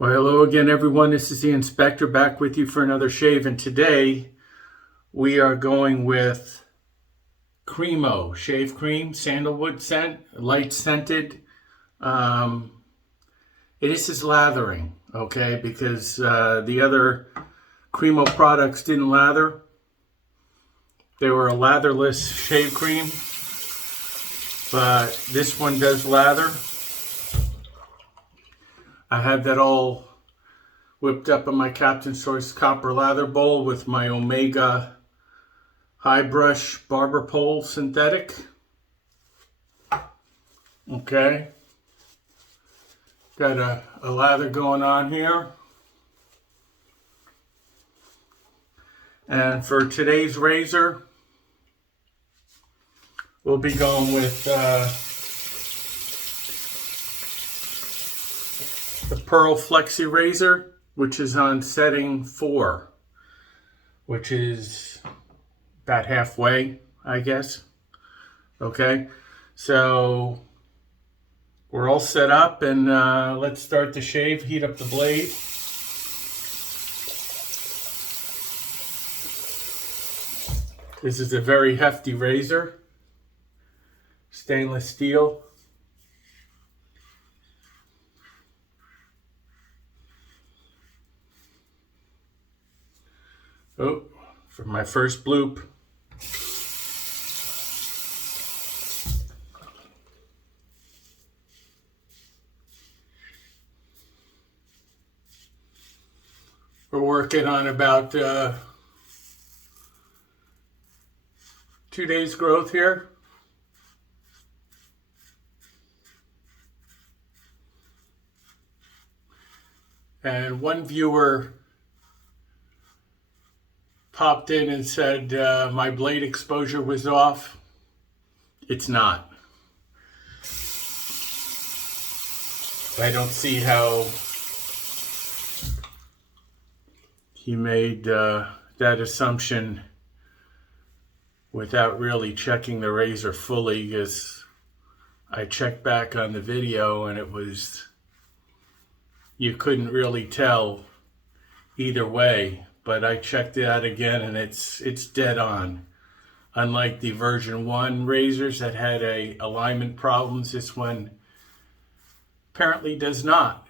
Well, hello again, everyone. This is the inspector back with you for another shave, and today we are going with Cremo shave cream, sandalwood scent, light scented. This is lathering, okay? Because the other Cremo products didn't lather. They were a latherless shave cream, but this one does lather. I have that all whipped up in my Captain Source copper lather bowl with my Omega high brush barber pole synthetic. Okay. Got a lather going on here. And for today's razor, we'll be going with the Pearl Flexi razor, which is on setting 4, which is about halfway, I guess. Okay, so we're all set up, and let's start the shave. Heat up the blade. This is a very hefty razor, stainless steel. Oh, for my first bloop. We're working on about 2 days growth here. And one viewer popped in and said my blade exposure was off. It's not. I don't see how he made that assumption without really checking the razor fully, because I checked back on the video and it was, you couldn't really tell either way. But I checked it out again and it's dead on. Unlike the version 1 razors that had alignment problems, this one apparently does not.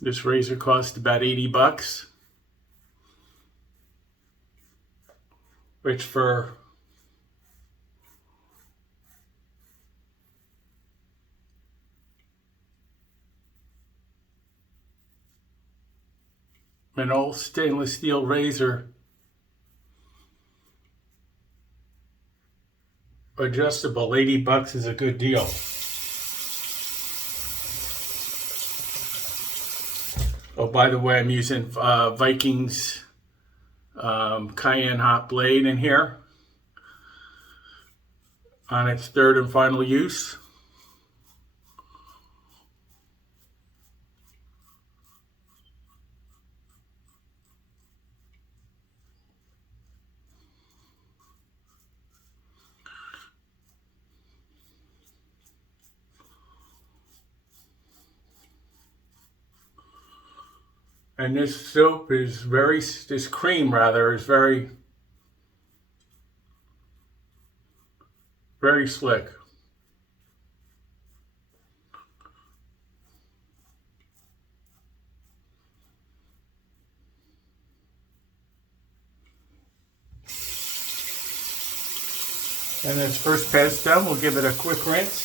This razor cost about 80 bucks, which for an old stainless steel razor, adjustable, 80 bucks is a good deal. Oh, by the way, I'm using Vikings Cayenne hot blade in here on its 3rd and final use. And this soap is this cream rather, is very, very slick. And this first pass done, we'll give it a quick rinse.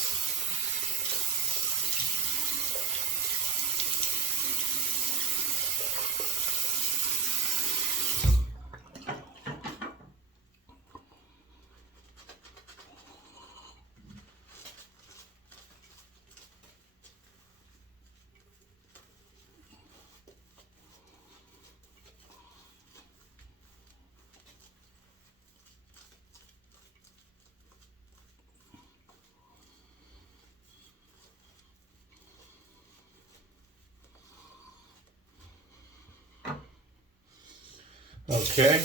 Okay.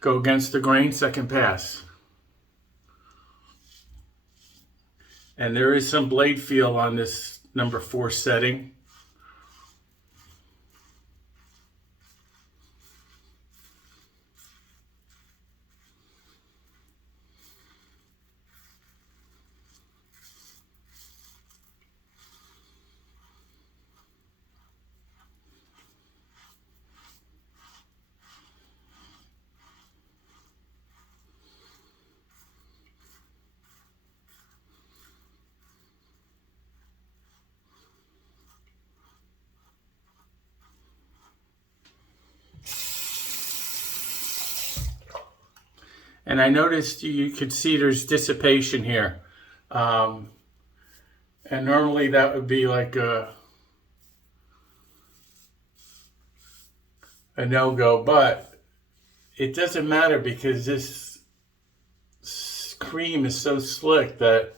Go against the grain, second pass. And there is some blade feel on this number 4 setting. And I noticed you could see there's dissipation here. And normally that would be like a no-go, but it doesn't matter because this cream is so slick that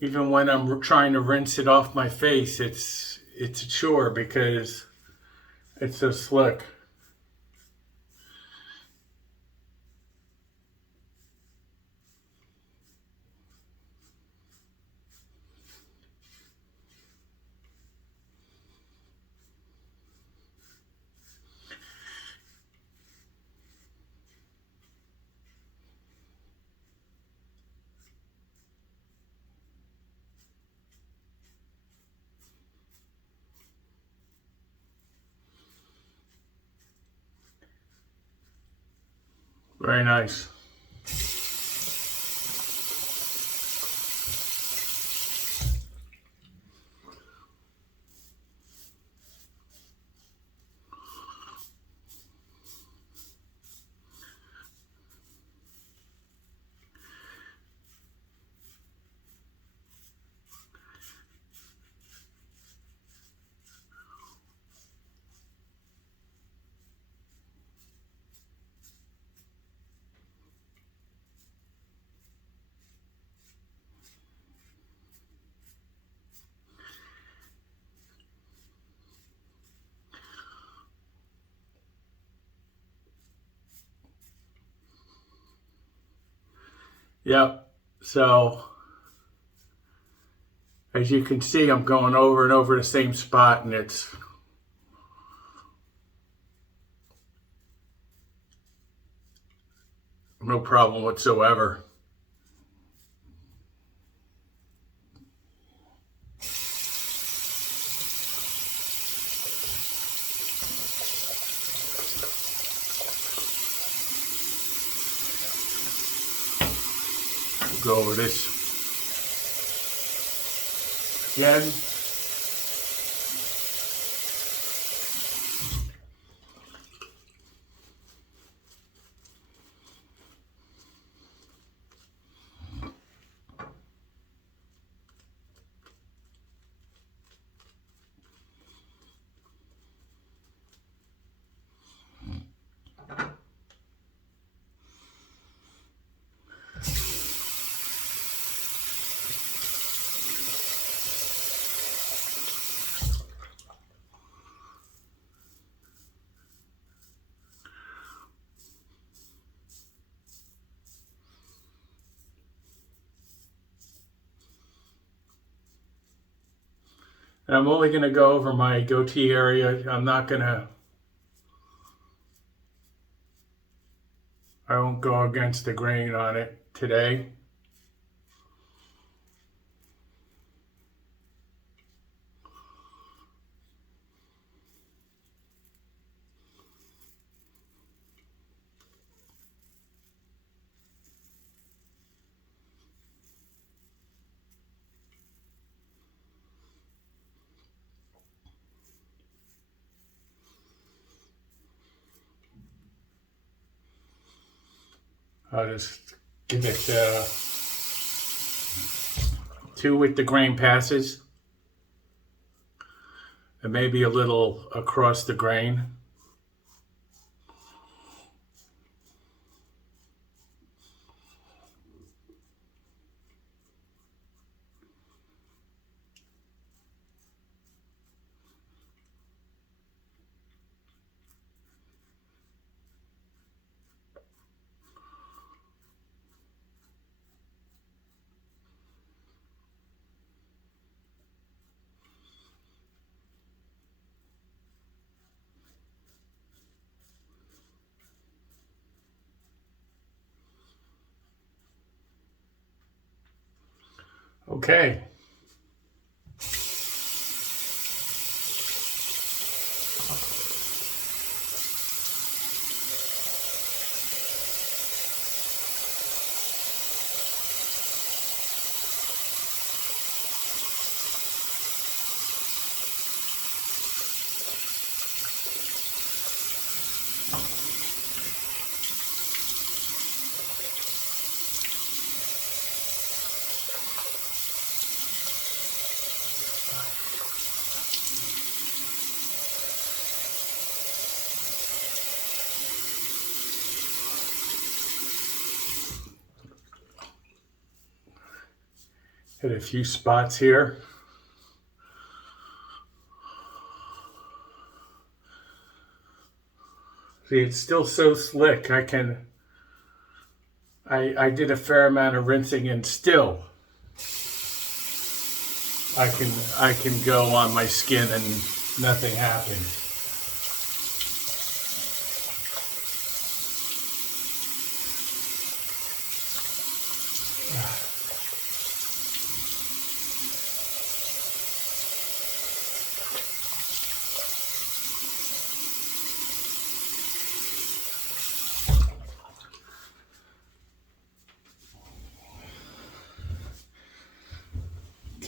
even when I'm trying to rinse it off my face, it's a chore because it's so slick. Very nice. Yep. So as you can see, I'm going over and over the same spot, and it's no problem whatsoever. We'll go over this again. And I'm only going to go over my goatee area. I won't go against the grain on it today. I'll just give it 2 with the grain passes, and maybe a little across the grain. Okay. Hit a few spots here. See, it's still so slick. I did a fair amount of rinsing, and still I can go on my skin and nothing happens.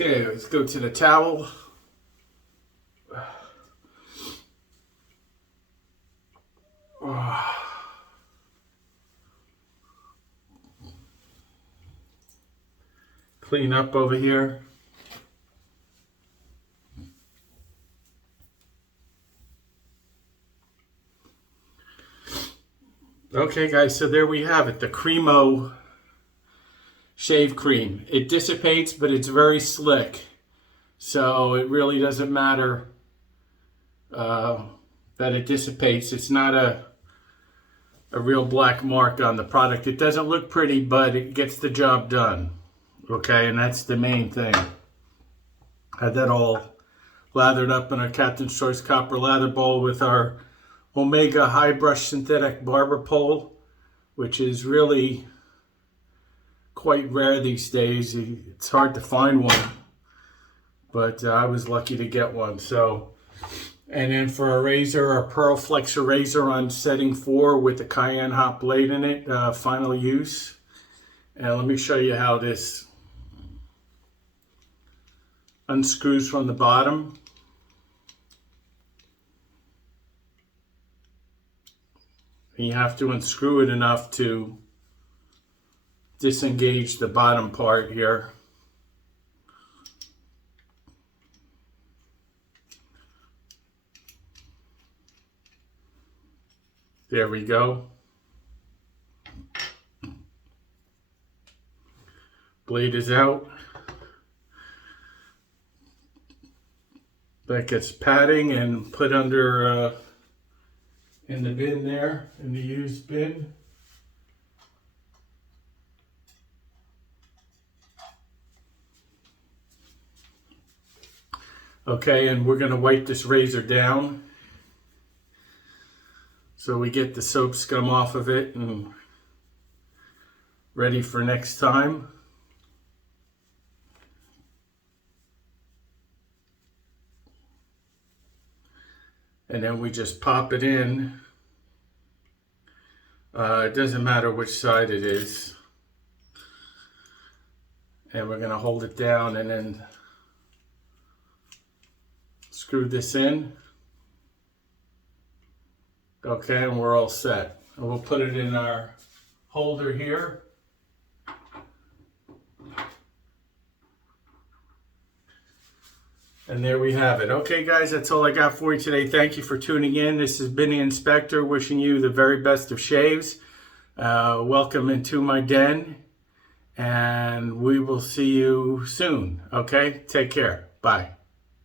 Okay, let's go to the towel. Clean up over here. Okay guys, so there we have it, the Cremo shave cream. It dissipates, but it's very slick. So it really doesn't matter that it dissipates. It's not a real black mark on the product. It doesn't look pretty, but it gets the job done. Okay, and that's the main thing. Had that all lathered up in our Captain's Choice copper lather bowl with our Omega high brush synthetic barber pole, which is really quite rare these days. It's hard to find one, but I was lucky to get one. So, and then for a razor, a Pearl Flexor razor on setting 4 with the cayenne hot blade in it, final use. And let me show you how this unscrews from the bottom. And you have to unscrew it enough to disengage the bottom part here. There we go. Blade is out. That gets padding and put under in the bin there, in the used bin. Okay, and we're going to wipe this razor down so we get the soap scum off of it and ready for next time. And then we just pop it in. It doesn't matter which side it is. And we're going to hold it down and then screw this in. Okay, and we're all set. And we'll put it in our holder here. And there we have it. Okay guys, that's all I got for you today. Thank you for tuning in. This has been the Inspector wishing you the very best of shaves. Welcome into my den. And we will see you soon. Okay, take care. Bye.